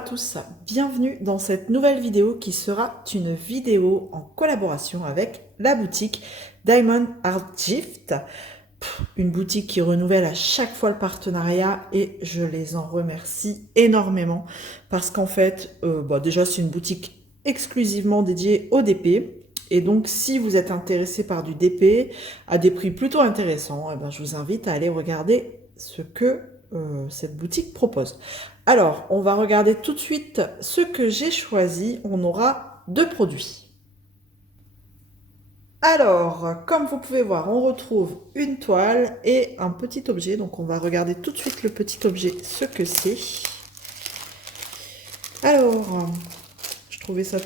à tous, bienvenue dans cette nouvelle vidéo qui sera une vidéo en collaboration avec la boutique Diamond Art Gift, une boutique qui renouvelle à chaque fois le partenariat et je les en remercie énormément parce qu'en fait, déjà c'est une boutique exclusivement dédiée au DP et donc si vous êtes intéressé par du DP à des prix plutôt intéressants, je vous invite à aller regarder ce que cette boutique propose. Alors, on va regarder tout de suite ce que j'ai choisi. On aura deux produits. Alors, comme vous pouvez voir, on retrouve une toile et un petit objet. Donc, on va regarder tout de suite le petit objet, ce que c'est. Alors, je trouvais ça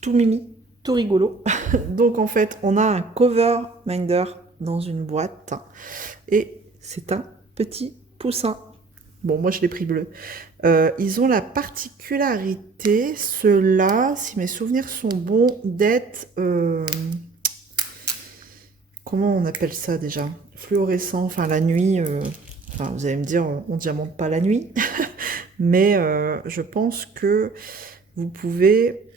tout mimi, tout rigolo. Donc, en fait, on a un cover minder dans une boîte. Et c'est un petit poussin. Bon, moi, je l'ai pris bleu. Ils ont la particularité, ceux-là, si mes souvenirs sont bons, d'être... comment on appelle ça déjà? Fluorescent, enfin la nuit... enfin, vous allez me dire, on diamante pas la nuit. Mais je pense que vous pouvez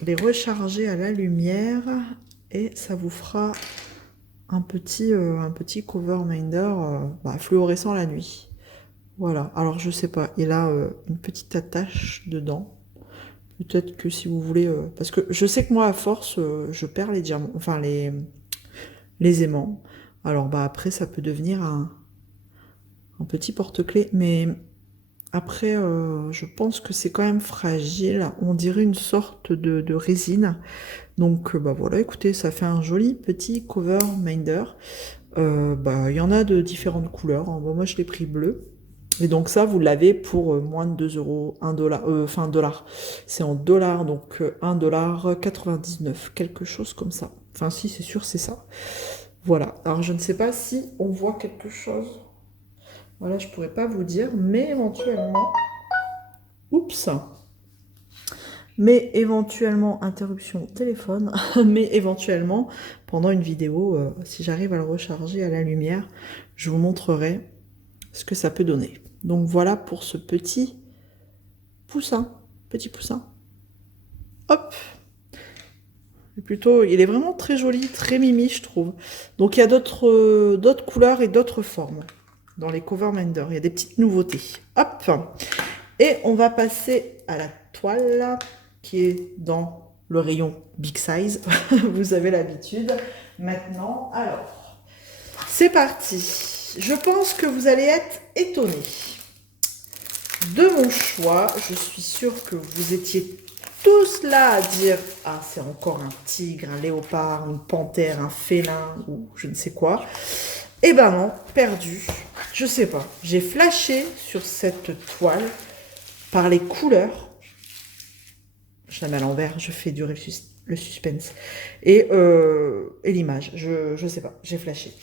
les recharger à la lumière et ça vous fera un petit cover minder fluorescent la nuit. Voilà, alors je sais pas, il a une petite attache dedans. Peut-être que si vous voulez... parce que je sais que moi, à force, je perds les diamants, enfin les aimants. Alors après, ça peut devenir un petit porte-clés. Mais après, je pense que c'est quand même fragile. On dirait une sorte de résine. Donc voilà, écoutez, ça fait un joli petit cover minder. Il y en a de différentes couleurs. Bon, moi, je l'ai pris bleu. Et donc ça, vous l'avez pour moins de 2 euros, 1 dollar, enfin dollar. C'est en dollars, donc 1,99 $, quelque chose comme ça. Enfin si, c'est sûr, c'est ça. Voilà. Alors je ne sais pas si on voit quelque chose. Voilà, je pourrais pas vous dire, mais éventuellement... Oups. Mais éventuellement, interruption téléphone, mais éventuellement, pendant une vidéo, si j'arrive à le recharger à la lumière, je vous montrerai ce que ça peut donner. Donc voilà pour ce petit poussin. Hop. Plutôt, il est vraiment très joli, très mimi, je trouve. Donc il y a d'autres couleurs et d'autres formes dans les cover minder. Il y a des petites nouveautés. Hop. Et on va passer à la toile qui est dans le rayon big size. Vous avez l'habitude. Maintenant, alors, c'est parti. Je pense que vous allez être étonnés de mon choix. Je suis sûre que vous étiez tous là à dire « Ah, c'est encore un tigre, un léopard, une panthère, un félin ou je ne sais quoi. » Eh ben non, perdu. Je sais pas. J'ai flashé sur cette toile par les couleurs. Je la mets à l'envers, je fais durer le suspense. Et l'image, je sais pas, j'ai flashé.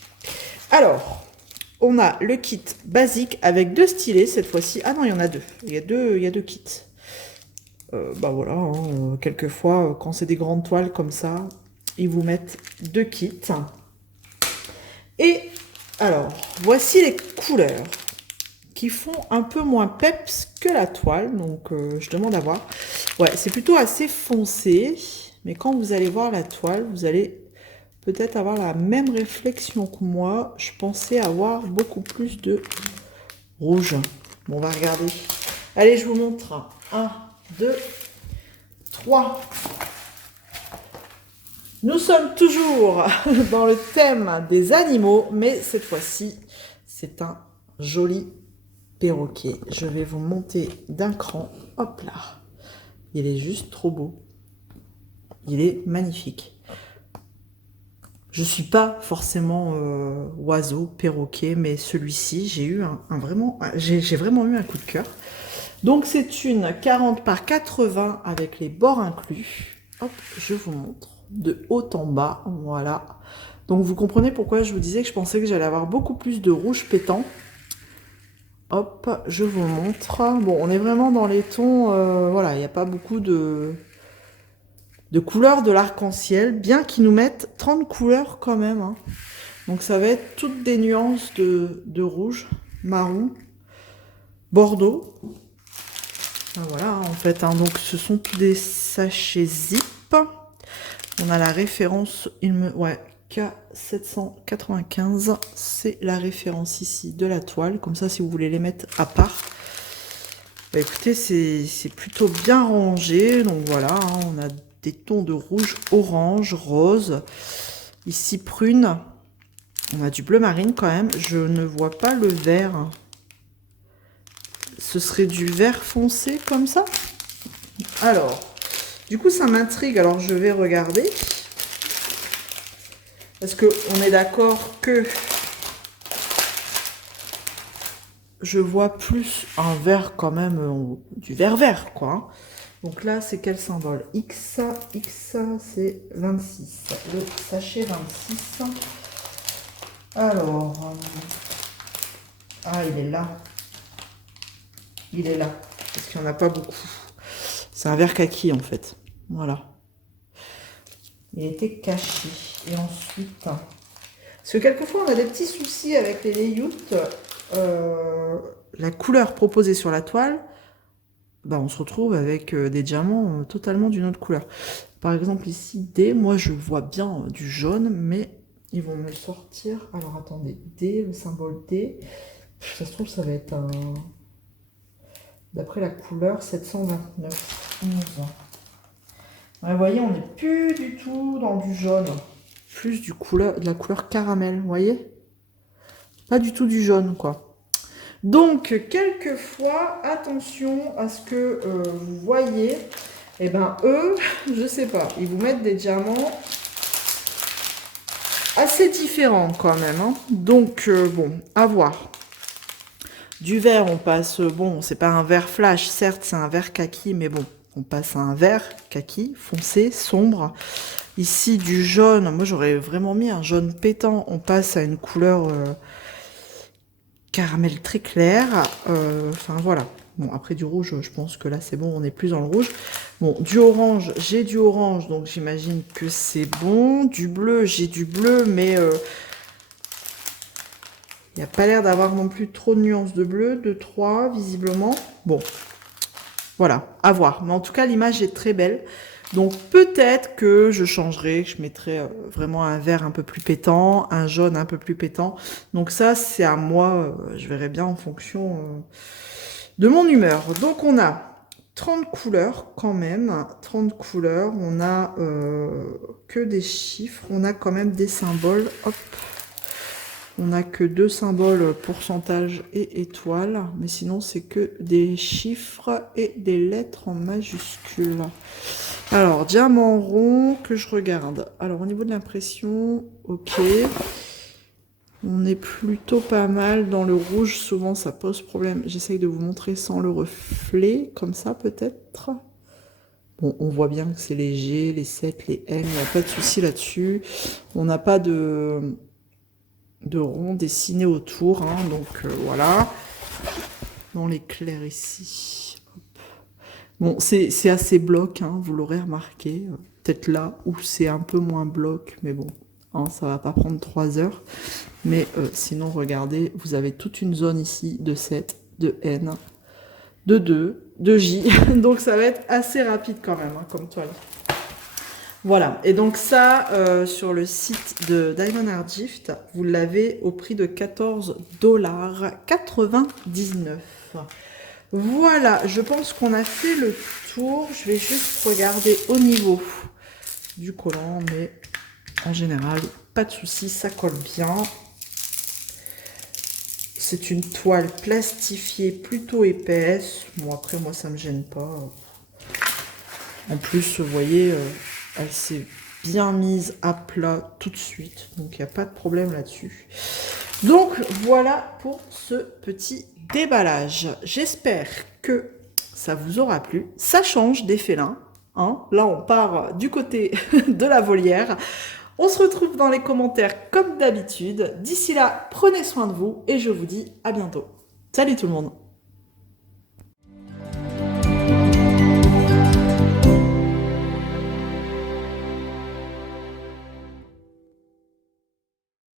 Alors, on a le kit basique avec deux stylets cette fois-ci. Ah non, il y en a deux. Il y a deux kits. Voilà, hein, quelquefois, quand c'est des grandes toiles comme ça, ils vous mettent deux kits. Et alors, voici les couleurs qui font un peu moins peps que la toile. Donc, je demande à voir. Ouais, c'est plutôt assez foncé. Mais quand vous allez voir la toile, vous allez peut-être avoir la même réflexion que moi. Je pensais avoir beaucoup plus de rouge. Bon, on va regarder. Allez, je vous montre. 1, 2, 3. Nous sommes toujours dans le thème des animaux, mais cette fois-ci, c'est un joli perroquet. Je vais vous monter d'un cran. Hop là. Il est juste trop beau. Il est magnifique. Je ne suis pas forcément oiseau, perroquet, mais celui-ci, j'ai eu j'ai vraiment eu un coup de cœur. Donc c'est une 40 par 80 avec les bords inclus. Hop, je vous montre de haut en bas, voilà. Donc vous comprenez pourquoi je vous disais que je pensais que j'allais avoir beaucoup plus de rouge pétant. Hop, je vous montre. Bon, on est vraiment dans les tons, voilà, il n'y a pas beaucoup de couleurs de l'arc-en-ciel, bien qu'ils nous mettent 30 couleurs quand même. Hein. Donc ça va être toutes des nuances de rouge, marron, bordeaux. Ben voilà, en fait, hein, donc ce sont tous des sachets zip. On a la référence, ouais, K795, c'est la référence ici de la toile. Comme ça, si vous voulez les mettre à part, bah écoutez, c'est plutôt bien rangé. Donc voilà, hein, on a des tons de rouge, orange, rose. Ici, prune. On a du bleu marine quand même. Je ne vois pas le vert. Ce serait du vert foncé comme ça? Alors, du coup, ça m'intrigue. Alors, je vais regarder. Parce qu'on est d'accord que je vois plus un vert quand même, du vert, quoi. Donc là, c'est quel symbole? X, c'est 26. Le sachet 26. Alors, ah, il est là. Il est là. Parce qu'il n'y en a pas beaucoup. C'est un vert kaki, en fait. Voilà. Il était caché. Et ensuite... Parce que quelquefois, on a des petits soucis avec les layouts. La couleur proposée sur la toile, bah, on se retrouve avec des diamants totalement d'une autre couleur. Par exemple, ici, D, moi, je vois bien du jaune, mais ils vont me sortir... Alors, attendez. D, le symbole D. Ça se trouve, ça va être un... D'après la couleur, 729. 11. Ouais, vous voyez, on n'est plus du tout dans du jaune. Plus de la couleur caramel, vous voyez? Pas du tout du jaune, quoi. Donc, quelquefois, attention à ce que vous voyez. Eh ben, eux, je sais pas, ils vous mettent des diamants assez différents quand même. Hein. Donc, bon, à voir. Du vert, on passe, bon, c'est pas un vert flash, certes, c'est un vert kaki, mais bon, on passe à un vert kaki, foncé, sombre. Ici, du jaune, moi j'aurais vraiment mis un jaune pétant, on passe à une couleur caramel très clair. Enfin, voilà. Bon, après du rouge, je pense que là, c'est bon, on est plus dans le rouge. Bon, du orange, j'ai du orange, donc j'imagine que c'est bon. Du bleu, j'ai du bleu, mais... il n'y a pas l'air d'avoir non plus trop de nuances de bleu, de 3 visiblement. Bon, voilà, à voir. Mais en tout cas, l'image est très belle. Donc peut-être que je changerai, que je mettrai vraiment un vert un peu plus pétant, un jaune un peu plus pétant. Donc ça, c'est à moi, je verrai bien en fonction de mon humeur. Donc on a 30 couleurs quand même, 30 couleurs. On a que des chiffres, on a quand même des symboles. Hop. On n'a que 2 symboles, pourcentage et étoile, mais sinon c'est que des chiffres et des lettres en majuscules. Alors, diamant rond, que je regarde. Alors, au niveau de l'impression, ok. On est plutôt pas mal dans le rouge, souvent ça pose problème. J'essaye de vous montrer sans le reflet, comme ça peut-être. Bon, on voit bien que c'est léger, les 7, les N, il n'y a pas de souci là-dessus. On n'a pas de rond dessiné autour, hein, donc voilà. Dans les clairs ici. Hop. Bon, c'est assez bloc, hein, vous l'aurez remarqué. Peut-être là où c'est un peu moins bloc, mais bon, hein, ça va pas prendre 3 heures. Mais sinon, regardez, vous avez toute une zone ici de 7, de N, de 2, de J. Donc ça va être assez rapide quand même, hein, comme toile. Voilà, et donc ça, sur le site de Diamond Art Gift, vous l'avez au prix de 14,99 $. Voilà, je pense qu'on a fait le tour. Je vais juste regarder au niveau du collant, mais en général, pas de souci, ça colle bien. C'est une toile plastifiée plutôt épaisse. Bon, après, moi, ça me gêne pas. En plus, vous voyez... elle s'est bien mise à plat tout de suite, donc il n'y a pas de problème là-dessus. Donc voilà pour ce petit déballage. J'espère que ça vous aura plu. Ça change des félins, hein. Là, on part du côté de la volière. On se retrouve dans les commentaires comme d'habitude. D'ici là, prenez soin de vous et je vous dis à bientôt. Salut tout le monde!